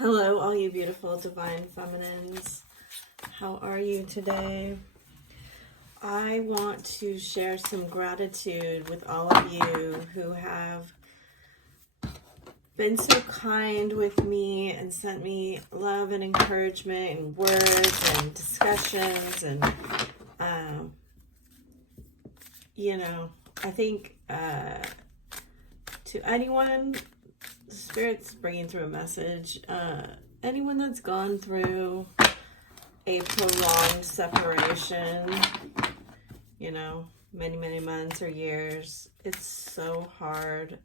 Hello, all you beautiful divine feminines. How are you today? I want to share some gratitude with all of you who have been so kind with me and sent me love and encouragement and words and discussions. And, I think to anyone, the Spirit's bringing through a message. Anyone that's gone through a prolonged separation, many, many months or years, it's so hard.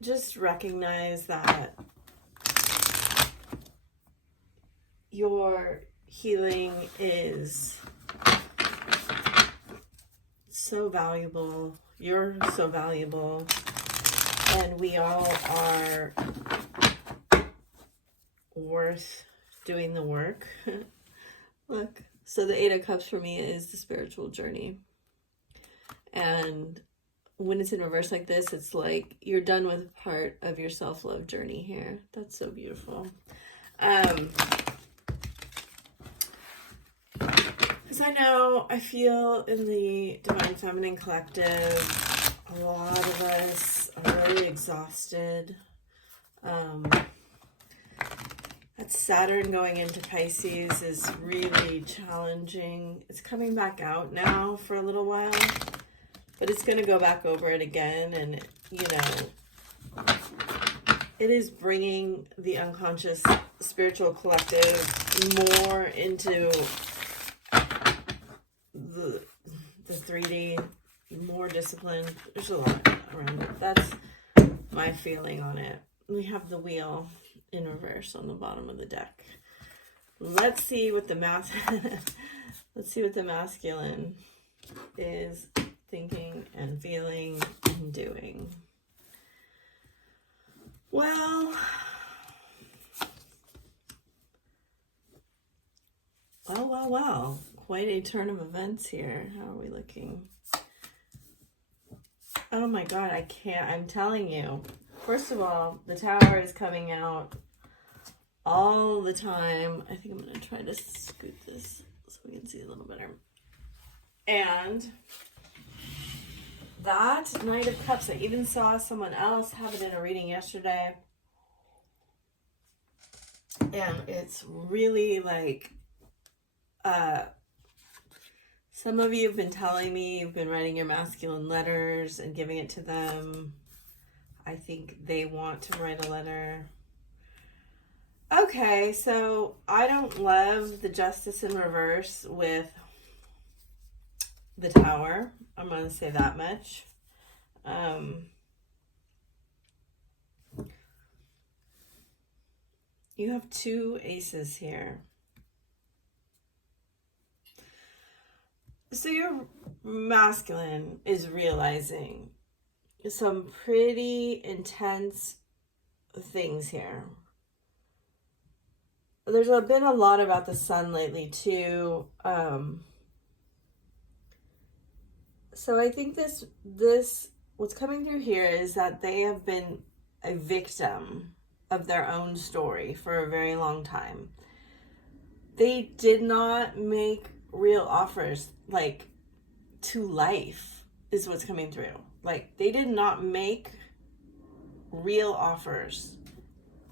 Just recognize that your healing is so valuable. You're so valuable. And we all are worth doing the work. Look, so the Eight of Cups for me is the spiritual journey. And when it's in reverse like this, it's like you're done with part of your self-love journey here. That's so beautiful. Because I feel in the Divine Feminine Collective, a lot of us are really exhausted. That Saturn going into Pisces is really challenging. It's coming back out now for a little while, but it's going to go back over it again. And, it is bringing the unconscious spiritual collective more into the 3D, more disciplined. There's a lot around it. That's my feeling on it. We have the wheel in reverse on the bottom of the deck. Let's see what the masculine is thinking and feeling and doing. Well, quite a turn of events here. How are we looking? Oh my God, I can't. I'm telling you. First of all, the Tower is coming out all the time. I think I'm going to try to scoot this so we can see a little better. And that Knight of Cups, I even saw someone else have it in a reading yesterday. And it's really like, some of you have been telling me you've been writing your masculine letters and giving it to them. I think they want to write a letter. Okay, so I don't love the Justice in reverse with the Tower. I'm going to say that much. You have two aces here. So your masculine is realizing some pretty intense things here. There's been a lot about the sun lately too. So I think this what's coming through here is that they have been a victim of their own story for a very long time. They did not make real offers, like, to life is what's coming through. Like, they did not make real offers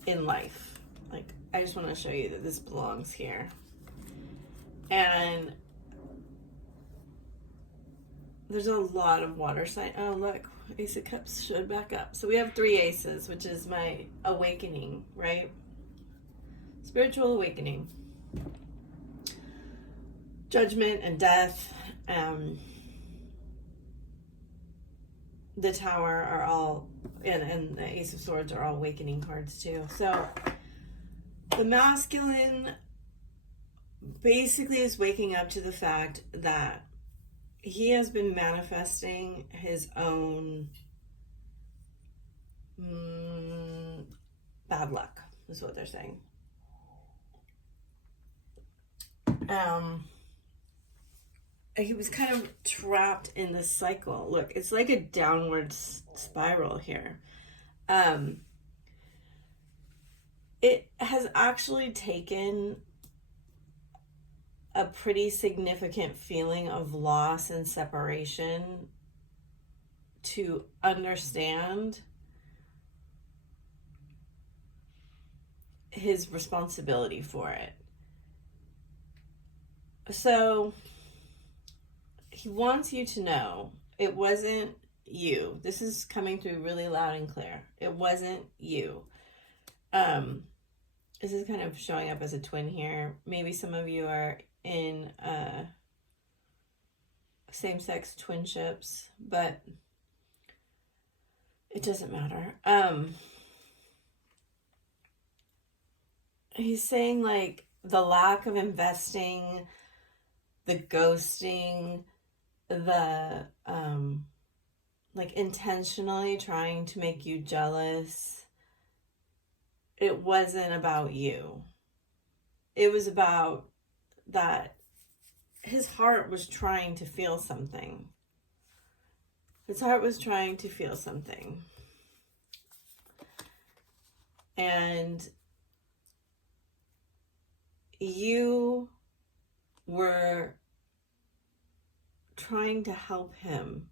in life. Like, I just want to show you that this belongs here. And there's a lot of water sign. Oh, look, Ace of Cups showed back up. So we have three aces, which is my awakening, right? Spiritual awakening. Judgment and death. The Tower are all, and the Ace of Swords are all awakening cards too. So the masculine basically is waking up to the fact that he has been manifesting his own bad luck, is what they're saying. He was kind of trapped in this cycle. Look, it's like a downward spiral here. it has actually taken a pretty significant feeling of loss and separation to understand his responsibility for it. So he wants you to know it wasn't you. This is coming through really loud and clear. It wasn't you. This is kind of showing up as a twin here. Maybe some of you are in same-sex twinships, but it doesn't matter. He's saying like the lack of investing, the ghosting, the like intentionally trying to make you jealous. It wasn't about you. It was about that his heart was trying to feel something. His heart was trying to feel something. And you were trying to help him,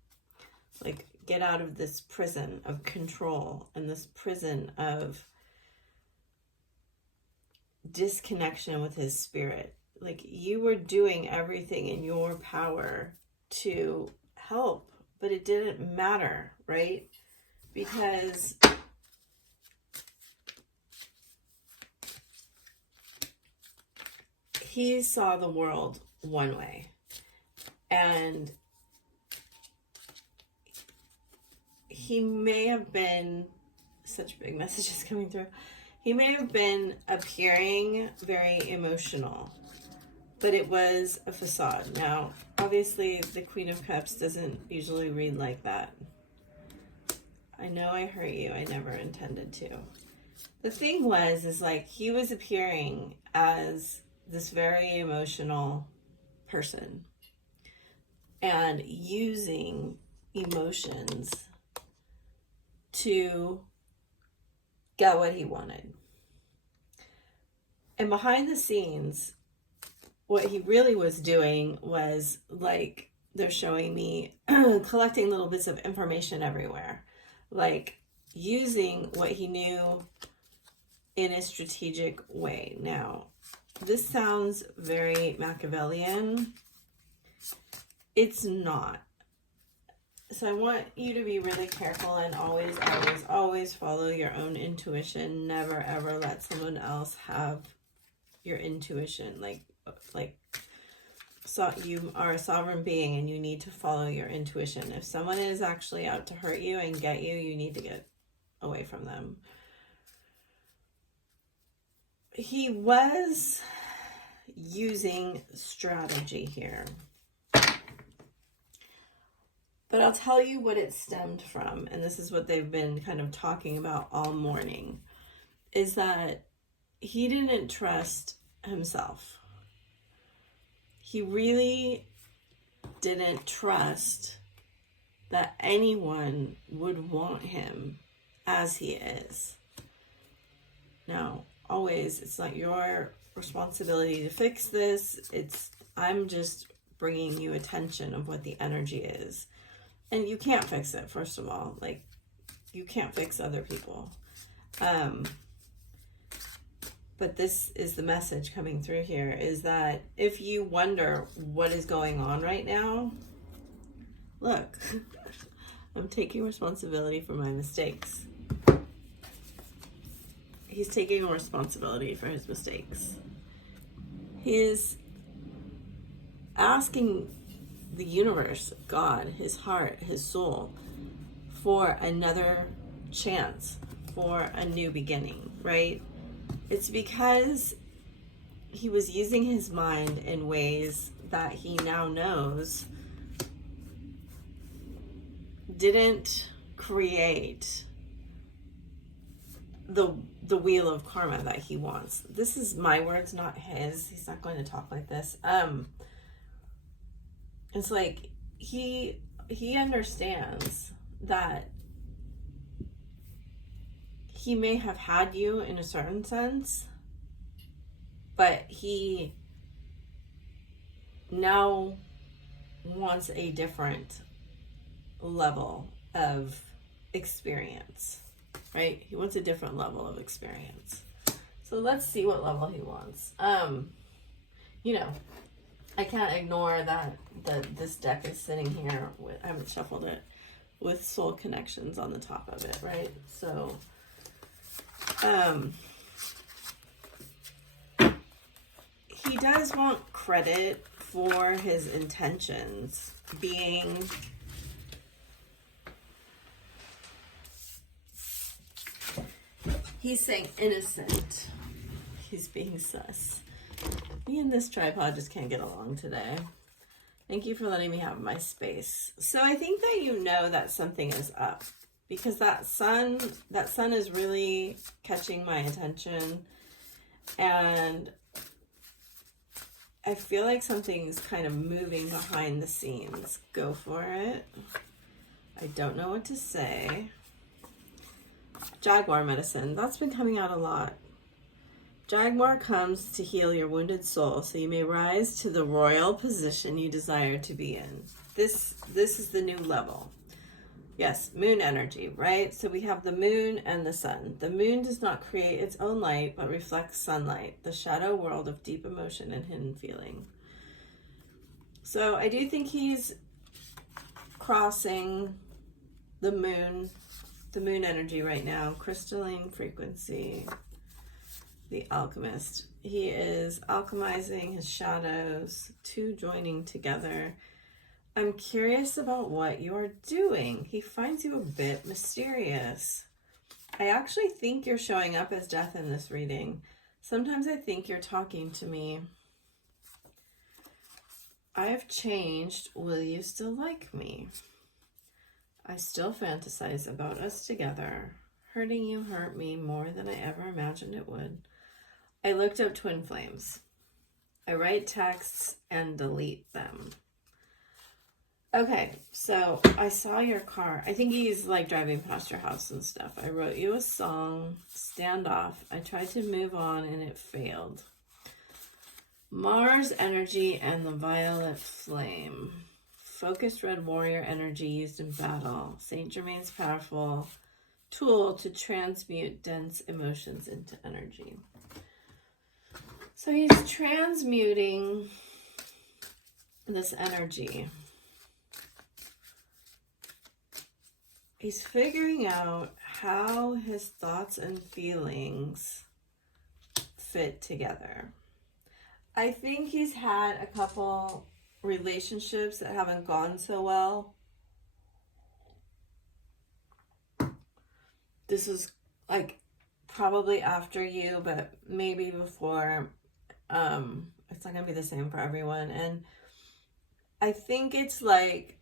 like, get out of this prison of control and this prison of disconnection with his spirit. Like, you were doing everything in your power to help, but it didn't matter, right? Because he saw the world one way, and he may have been, such big messages coming through, he may have been appearing very emotional, but it was a facade. Now, obviously, the Queen of Cups doesn't usually read like that. I know I hurt you. I never intended to. The thing was, is like, he was appearing as this very emotional person and using emotions to get what he wanted. And behind the scenes, what he really was doing was, like, they're showing me collecting little bits of information everywhere, like using what he knew in a strategic way. Now, this sounds very Machiavellian. It's not. So I want you to be really careful and always, always, always follow your own intuition. Never, ever let someone else have your intuition. So you are a sovereign being and you need to follow your intuition. If someone is actually out to hurt you and get you, you need to get away from them. He was using strategy here. But I'll tell you what it stemmed from, and this is what they've been kind of talking about all morning, is that he didn't trust himself. He really didn't trust that anyone would want him as he is. Now, always, it's not your responsibility to fix this. I'm just bringing you attention of what the energy is. And you can't fix it, first of all. Like, you can't fix other people. But this is the message coming through here, is that if you wonder what is going on right now, look, I'm taking responsibility for my mistakes. He's taking responsibility for his mistakes. He is asking the universe, God, his heart, his soul, for another chance, for a new beginning, right? It's because he was using his mind in ways that he now knows didn't create the wheel of karma that he wants. This is my words, not his. He's not going to talk like this. It's like he understands that he may have had you in a certain sense, but he now wants a different level of experience, right? He wants a different level of experience. So let's see what level he wants. You know, I can't ignore that this deck is sitting here with, I haven't shuffled it, with soul connections on the top of it, right? So, he does want credit for his intentions being he's saying innocent. He's being sus. Me and this tripod just can't get along today. Thank you for letting me have my space. So I think that you know that something is up, because that sun is really catching my attention, and I feel like something's kind of moving behind the scenes. Go for it. I don't know what to say. Jaguar medicine. That's been coming out a lot. Jaguar comes to heal your wounded soul so you may rise to the royal position you desire to be in. This is the new level. Yes, moon energy, right? So we have the moon and the sun. The moon does not create its own light, but reflects sunlight, the shadow world of deep emotion and hidden feeling. So I do think he's crossing the moon energy right now. Crystalline frequency, the alchemist. He is alchemizing his shadows, two joining together. I'm curious about what you're doing. He finds you a bit mysterious. I actually think you're showing up as death in this reading. Sometimes I think you're talking to me. I have changed. Will you still like me? I still fantasize about us together. Hurting you hurt me more than I ever imagined it would. I looked up twin flames. I write texts and delete them. Okay, so I saw your car. I think he's like driving past your house and stuff. I wrote you a song, Standoff. I tried to move on and it failed. Mars energy and the violet flame. Focused red warrior energy used in battle. Saint Germain's powerful tool to transmute dense emotions into energy. So he's transmuting this energy. He's figuring out how his thoughts and feelings fit together. I think he's had a couple relationships that haven't gone so well. This is like probably after you, but maybe before. It's not gonna be the same for everyone. And I think it's like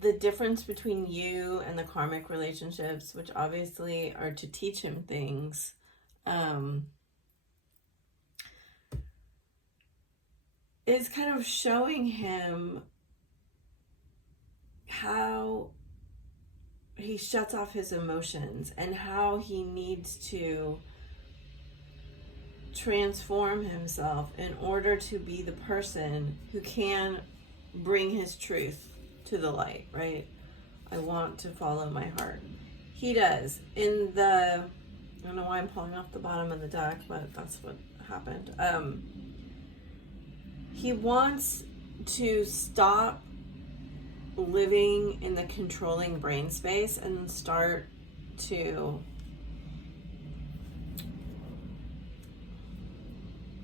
the difference between you and the karmic relationships, which obviously are to teach him things, is kind of showing him how he shuts off his emotions and how he needs to transform himself in order to be the person who can bring his truth to the light, right? I want to follow my heart. He does. In the, I don't know why I'm pulling off the bottom of the deck, but that's what happened. He wants to stop living in the controlling brain space and start to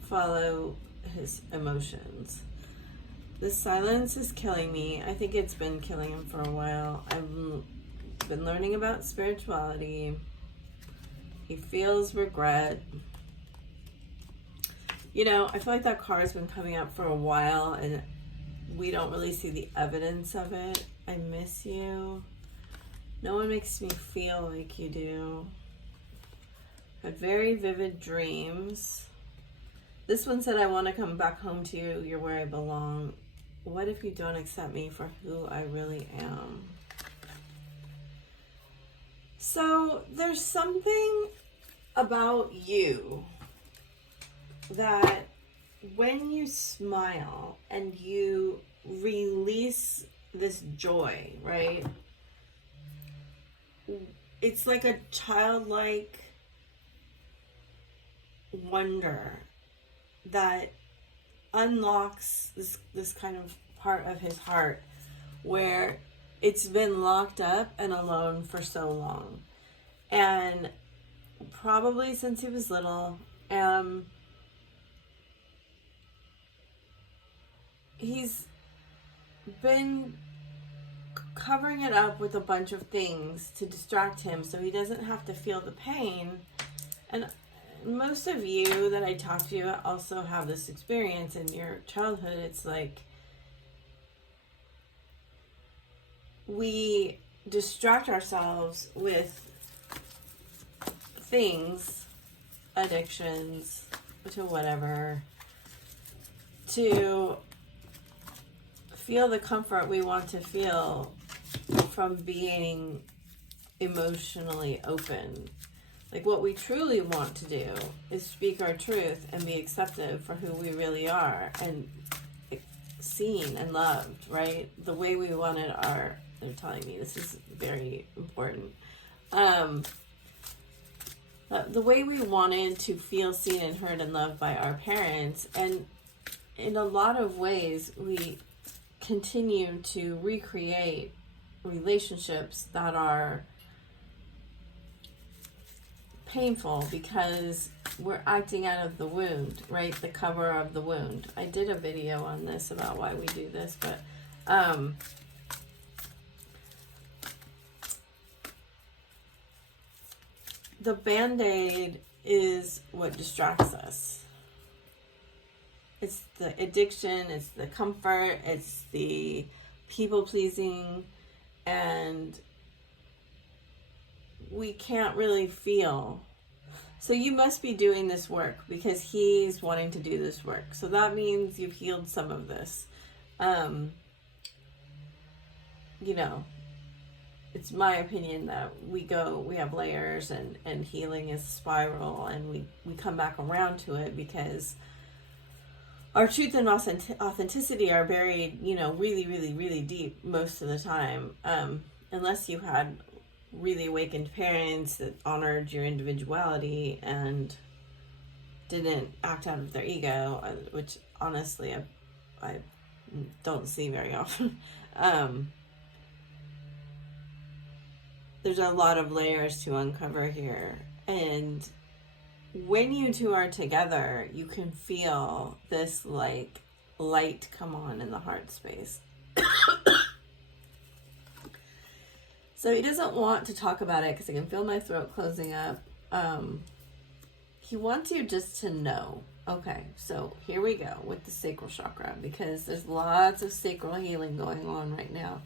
follow his emotions. This silence is killing me. I think it's been killing him for a while. I've been learning about spirituality. He feels regret. You know, I feel like that card's been coming up for a while and we don't really see the evidence of it. I miss you. No one makes me feel like you do. Had very vivid dreams. This one said, I want to come back home to you. You're where I belong. What if you don't accept me for who I really am? So there's something about you that when you smile and you release this joy, right? It's like a childlike wonder that unlocks this kind of part of his heart where it's been locked up and alone for so long. And probably since he was little, he's been covering it up with a bunch of things to distract him so he doesn't have to feel the pain. And most of you that I talk to also have this experience in your childhood. It's like we distract ourselves with things, addictions, to whatever, to feel the comfort we want to feel from being emotionally open. Like, what we truly want to do is speak our truth and be accepted for who we really are and seen and loved, right? The way we wanted our, they're telling me this is very important. The way we wanted to feel seen and heard and loved by our parents. And in a lot of ways, we continue to recreate relationships that are painful because we're acting out of the wound, right? The cover of the wound. I did a video on this about why we do this, but the Band-Aid is what distracts us. It's the addiction, it's the comfort, it's the people pleasing, and we can't really feel. So you must be doing this work because he's wanting to do this work. So that means you've healed some of this. You know, it's my opinion that we have layers, and healing is a spiral, and we come back around to it because our truth and authenticity are buried, you know, really, really, really deep most of the time. Unless you had really awakened parents that honored your individuality and didn't act out of their ego, which honestly I don't see very often. There's a lot of layers to uncover here. And when you two are together, you can feel this like light come on in the heart space. So he doesn't want to talk about it because I can feel my throat closing up. He wants you just to know. Okay, so here we go with the sacral chakra, because there's lots of sacral healing going on right now.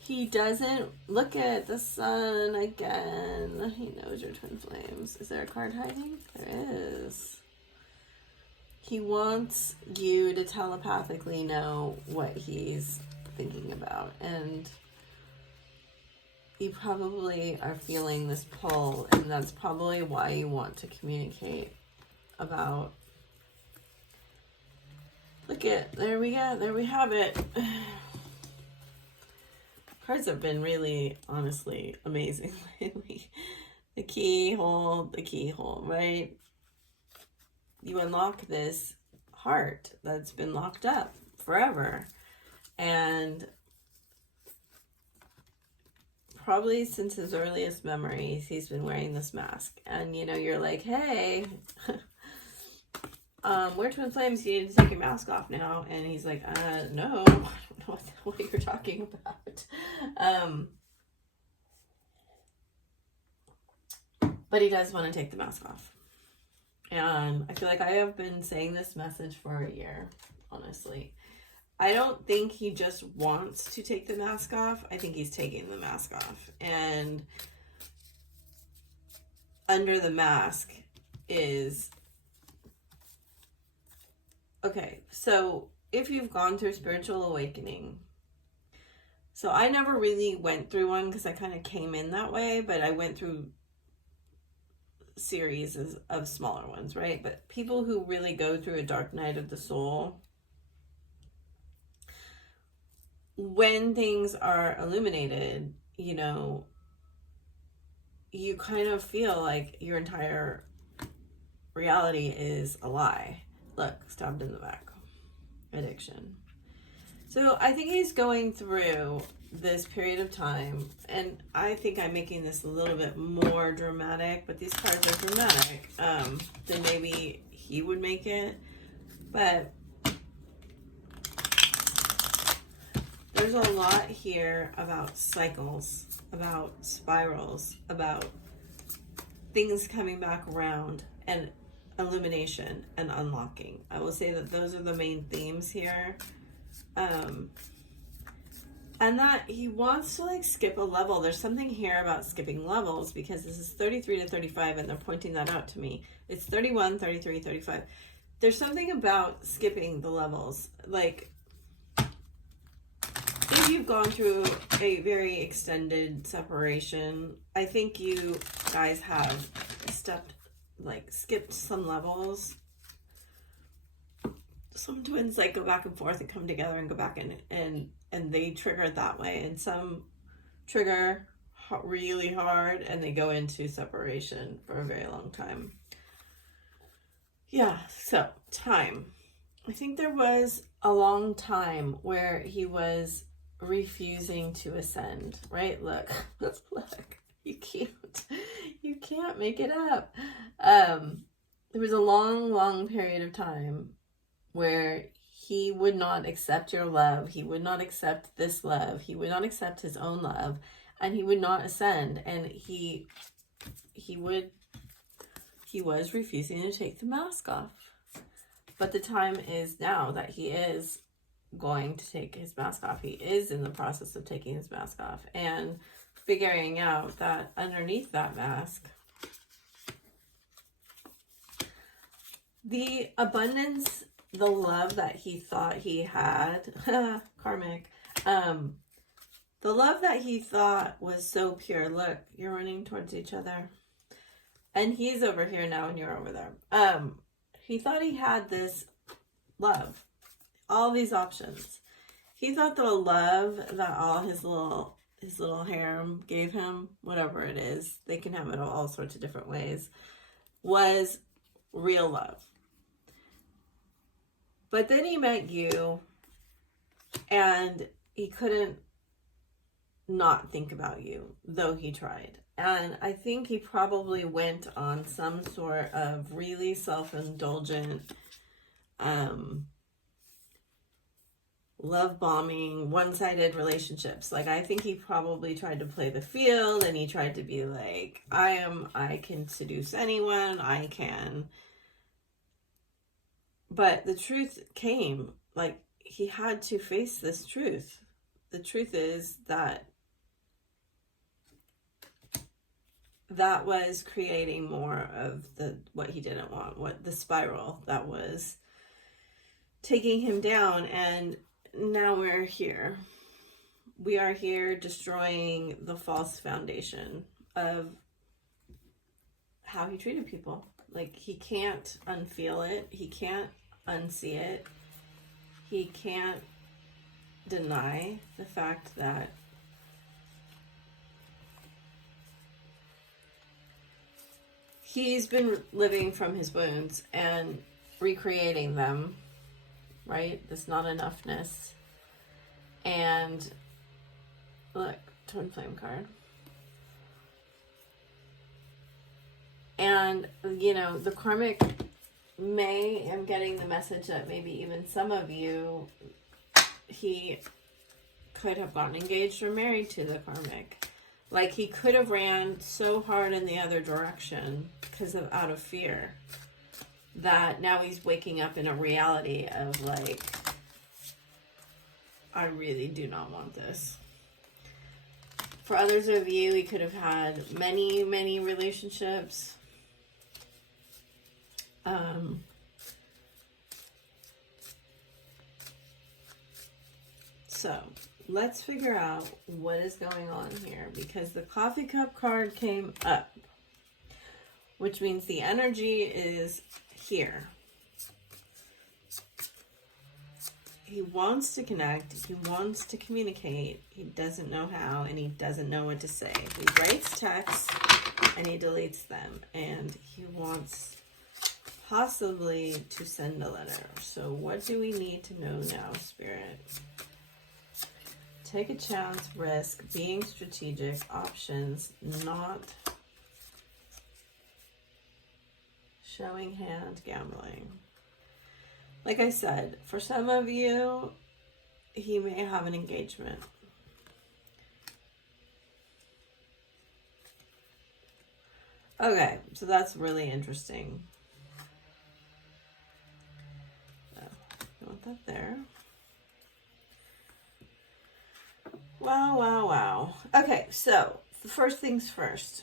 He doesn't look at the sun again. He knows your twin flames. Is there a card hiding? There is. He wants you to telepathically know what he's thinking about. And you probably are feeling this pull, and that's probably why you want to communicate about. Look at, there we go. There we have it. Cards have been really, honestly, amazing lately. The keyhole, right? You unlock this heart that's been locked up forever. And probably since his earliest memories, he's been wearing this mask. And, you know, you're like, hey, we're twin flames, you need to take your mask off now. And he's like, no, I don't know what you're talking about. But he does want to take the mask off. And I feel like I have been saying this message for a year, honestly. I don't think he just wants to take the mask off. I think he's taking the mask off. And under the mask is... Okay, so if you've gone through spiritual awakening, So I never really went through one because I kind of came in that way, but I went through series of smaller ones, right? But people who really go through a dark night of the soul, when things are illuminated, you know, you kind of feel like your entire reality is a lie. Look, stabbed in the back. Addiction. So I think he's going through this period of time, and I think I'm making this a little bit more dramatic, but these cards are dramatic than maybe he would make it. But there's a lot here about cycles, about spirals, about things coming back around, and illumination and unlocking. I will say that those are the main themes here. And that he wants to like skip a level. There's something here about skipping levels because this is 33 to 35 and they're pointing that out to me. It's 31, 33, 35. There's something about skipping the levels. Like, if you've gone through a very extended separation, I think you guys have skipped some levels. Some twins like go back and forth and come together and go back and they trigger it that way, and some trigger really hard and they go into separation for a very long time. Yeah, so time. I think there was a long time where he was refusing to ascend, right? Look, look, you can't make it up. There was a long period of time where he would not accept your love. He would not accept this love. He would not accept his own love, and he would not ascend. And he was refusing to take the mask off. But the time is now that he is going to take his mask off. He is in the process of taking his mask off and figuring out that underneath that mask, the abundance, the love that he thought he had, karmic, the love that he thought was so pure. Look, you're running towards each other. And he's over here now and you're over there. He thought he had this love, all these options. He thought the love that all his little harem gave him, whatever it is, they can have it all sorts of different ways, was real love. But then he met you, and he couldn't not think about you, though he tried. And I think he probably went on some sort of really self-indulgent, love bombing, one-sided relationships. Like, I think he probably tried to play the field, and he tried to be like, I can seduce anyone, I can. But the truth came, like, he had to face this truth. The truth is that that was creating more of what he didn't want, what the spiral that was taking him down. And now we're here. We are here destroying the false foundation of how he treated people. Like, he can't unfeel it. He can't unsee it. He can't deny the fact that he's been living from his wounds and recreating them, right? This not enoughness. And look, twin flame card. And, you know, the karmic I'm getting the message that maybe even some of you, he could have gotten engaged or married to the karmic. Like, he could have ran so hard in the other direction out of fear, that now he's waking up in a reality of like, I really do not want this. For others of you, he could have had many relationships. So let's figure out what is going on here, because the coffee cup card came up, which means the energy is here. He wants to connect, he wants to communicate, he doesn't know how, and he doesn't know what to say. He writes texts and he deletes them, and he wants possibly to send a letter. So what do we need to know now, Spirit? Take a chance, risk, being strategic, options, not showing hand, gambling. Like I said, for some of you, he may have an engagement. Okay, so that's really interesting. So, you want that there. Wow, wow, wow. Okay, so the first things first.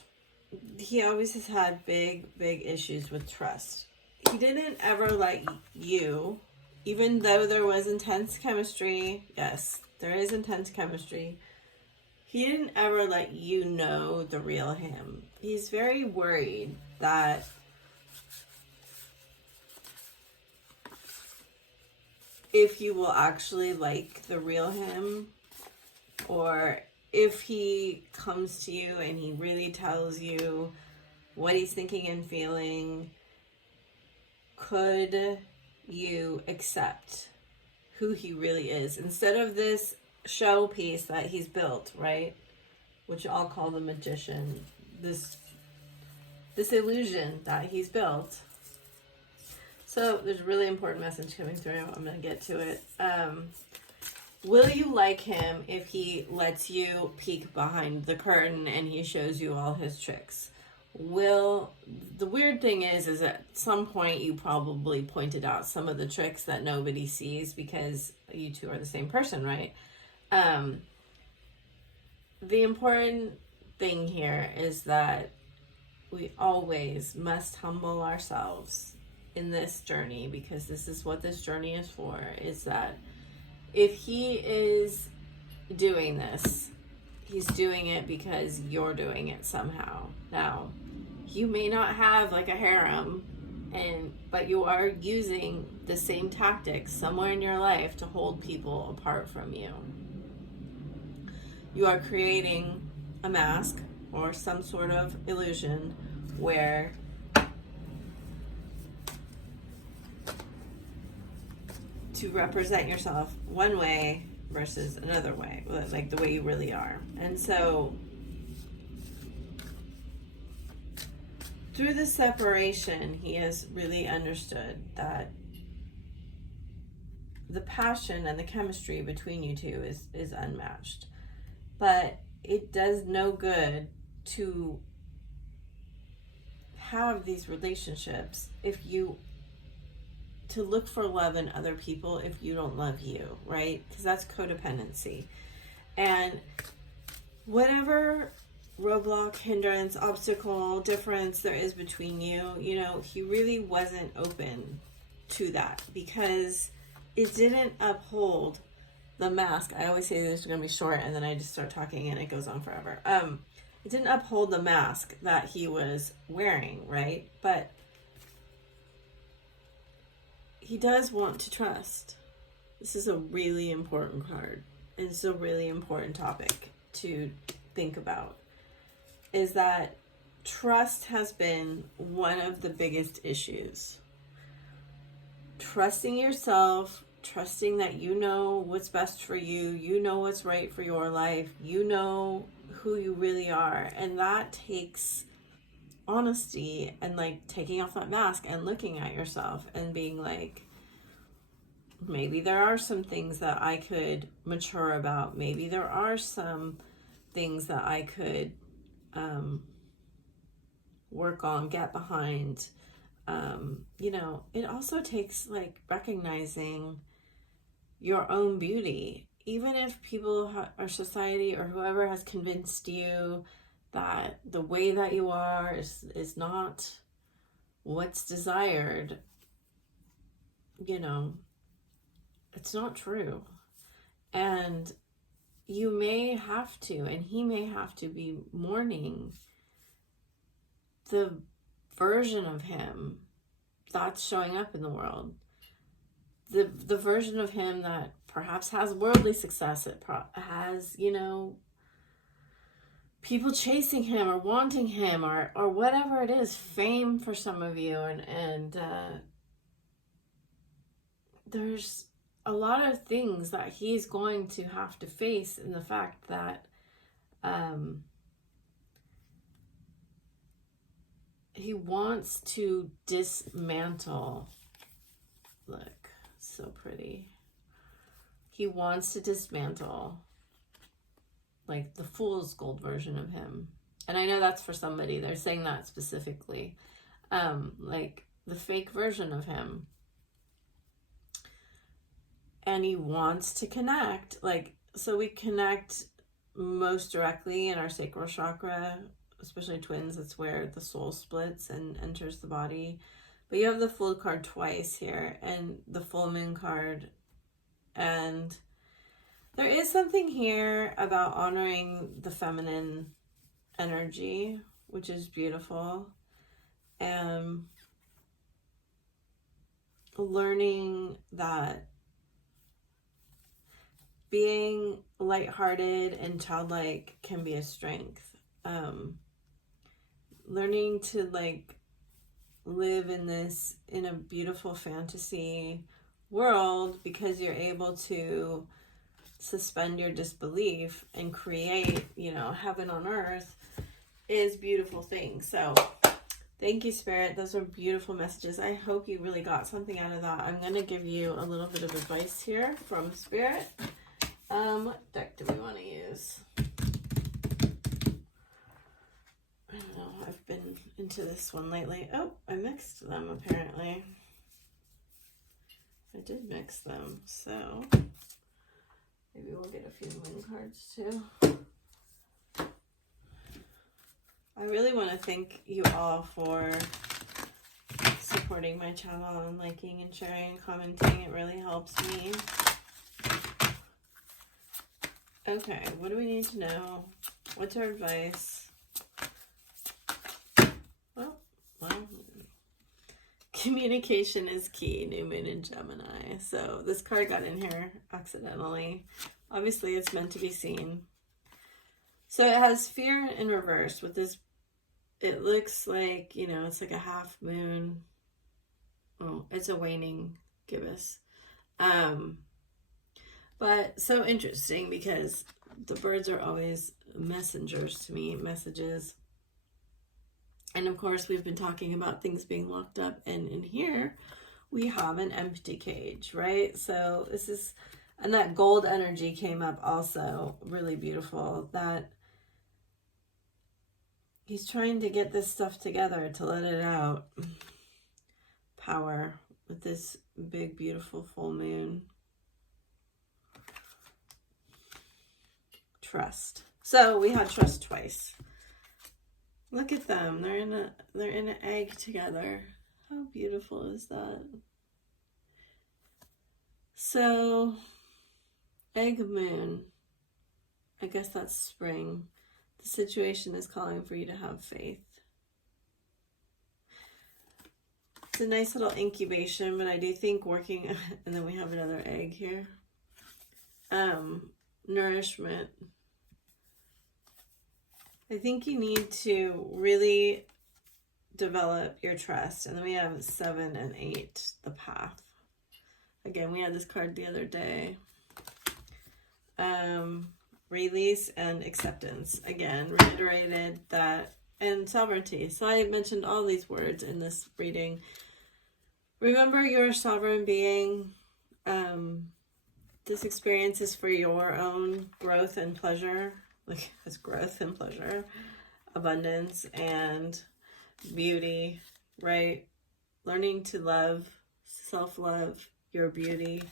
He always has had big issues with trust. He didn't ever let you, even though there was intense chemistry. Yes, there is intense chemistry. He didn't ever let you know the real him. He's very worried that if you will actually like the real him, or if he comes to you and he really tells you what he's thinking and feeling, could you accept who he really is instead of this show piece that he's built, right? Which I'll call the magician. This illusion that he's built. So there's a really important message coming through. I'm going to get to it. Will you like him if he lets you peek behind the curtain and he shows you all his tricks? The weird thing is at some point you probably pointed out some of the tricks that nobody sees because you two are the same person, right? The important thing here is that we always must humble ourselves in this journey, because this is what this journey is for, is that if he is doing this, he's doing it because you're doing it somehow. Now, you may not have like a harem, but you are using the same tactics somewhere in your life to hold people apart from you. You are creating a mask or some sort of illusion where to represent yourself one way versus another way, like the way you really are. And so through the separation, he has really understood that the passion and the chemistry between you two is unmatched. But it does no good to have these relationships to look for love in other people if you don't love you, right? Because that's codependency. And whatever roadblock, hindrance, obstacle, difference there is between you, he really wasn't open to that because it didn't uphold the mask. I always say this is going to be short and then I just start talking and it goes on forever. It didn't uphold the mask that he was wearing, right? But he does want to trust. This is a really important card. And it's a really important topic to think about. Is that trust has been one of the biggest issues. Trusting yourself, trusting that you know what's best for you, you know what's right for your life, you know who you really are. And that takes honesty and like taking off that mask and looking at yourself and being like, maybe there are some things that I could mature about. Maybe there are some things that I could work on, get behind. It also takes like recognizing your own beauty. Even if people or society or whoever has convinced you that the way that you are is not what's desired, it's not true. And you may have to, and he may have to be mourning the version of him that's showing up in the world. The version of him that perhaps has worldly success, it has, you know, people chasing him or wanting him or whatever it is, fame for some of you. And there's a lot of things that he's going to have to face in the fact that he wants to dismantle. Look, so pretty. He wants to dismantle like the fool's gold version of him. And I know that's for somebody. They're saying that specifically. Like the fake version of him. And he wants to connect. Like, so we connect most directly in our sacral chakra, especially twins. It's where the soul splits and enters the body. But you have the Fool card twice here and the Full Moon card. And there is something here about honoring the feminine energy, which is beautiful. And learning that being lighthearted and childlike can be a strength. Learning to like live in a beautiful fantasy world because you're able to suspend your disbelief and create, you know, heaven on earth is beautiful thing. So thank you, Spirit. Those are beautiful messages. I hope you really got something out of that. I'm going to give you a little bit of advice here from Spirit. What deck do we want to use? I don't know. I've been into this one lately. Oh, I mixed them apparently. I did mix them, so maybe we'll get a few moon cards too. I really want to thank you all for supporting my channel and liking and sharing and commenting. It really helps me. Okay, what do we need to know? What's our advice? Well, communication is key, new moon in Gemini. So this card got in here accidentally. Obviously, it's meant to be seen. So it has fear in reverse with this. It looks like, you know, it's like a half moon. Oh, it's a waning gibbous. But so interesting because the birds are always messengers to me, messages. And of course, we've been talking about things being locked up. And in here, we have an empty cage, right? So this is, and that gold energy came up also, really beautiful. That he's trying to get this stuff together to let it out. Power with this big, beautiful full moon. Trust. So we had trust twice. Look at them. They're in an egg together. How beautiful is that? So, egg moon. I guess that's spring. The situation is calling for you to have faith. It's a nice little incubation, but I do think working, and then we have another egg here. Nourishment. I think you need to really develop your trust. And then we have 7 and 8, the path. Again, we had this card the other day. Release and acceptance. Again, reiterated that, and sovereignty. So I mentioned all these words in this reading. Remember, you're a sovereign being. This experience is for your own growth and pleasure. Like, it's growth and pleasure, abundance and beauty, right? Learning to love, self-love, your beauty,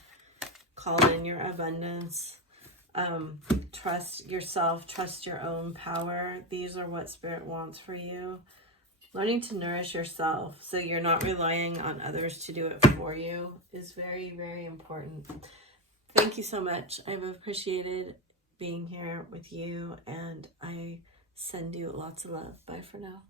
call in your abundance, trust yourself, trust your own power. These are what Spirit wants for you. Learning to nourish yourself so you're not relying on others to do it for you is very, very important. Thank you so much. I've appreciated being here with you, and I send you lots of love. Bye for now.